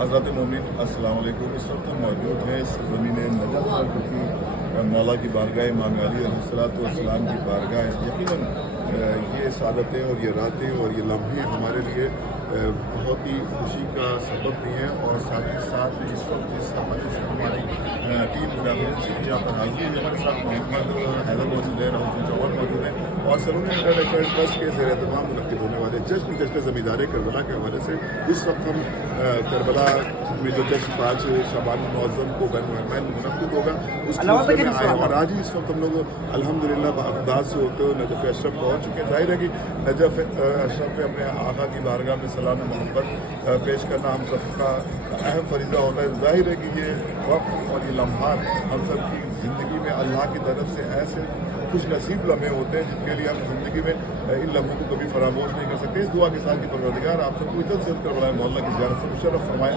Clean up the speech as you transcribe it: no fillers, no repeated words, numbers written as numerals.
حضرت مومن السلام علیکم. اس وقت ہم موجود ہیں زمین نجف پر، کیونکہ مولا کی بارگاہ امام علی علیہ السلام کی بارگاہ ہے. یقیناً یہ سعادتیں اور یہ راتیں اور یہ لمحے ہمارے لیے بہت ہی خوشی کا سبب بھی ہیں، اور ساتھ ہی ساتھ اس وقت جس حوالے سے ہماری ٹیم مداخلت یہاں پر حاضر ہے. ہمارے ساتھ محمد حیدر موجود ہے، راہل چوہان موجود ہیں، اور سلون انٹرنیشنل ٹرسٹ کے زیر اہتمام منعقد ہونے والے جشن زمیندار کربلا کے حوالے سے اس وقت ہم کربلا میں جو جشن 5 شعبان المعظم کو بین الملل منعقد ہوگا اس سلسلے میں آئے ہیں. اور آج ہی اس وقت ہم لوگ الحمدللہ بغداد سے ہوتے ہوئے نجف اشرف پہنچ چکے ہیں. ظاہر ہے کہ نجف اشرف میں اپنے آقا کی بارگاہ میں سلام محبت پیش کرنا ہم سب کا اہم فریضہ ہوتا ہے. ظاہر ہے کہ یہ وقت اور یہ لمحات ہم سب کی زندگی میں اللہ کی طرف سے ایسے خوش نصیب لمحے ہوتے ہیں جن کے لیے ہم زندگی میں ان لمحوں کو کبھی فراموش نہیں کر سکتے. اس دعا کے ساتھ کہ پروردگار آپ سب کو جلد سے جلد کربلا معلیٰ کی زیارت سے مشرف فرمائے.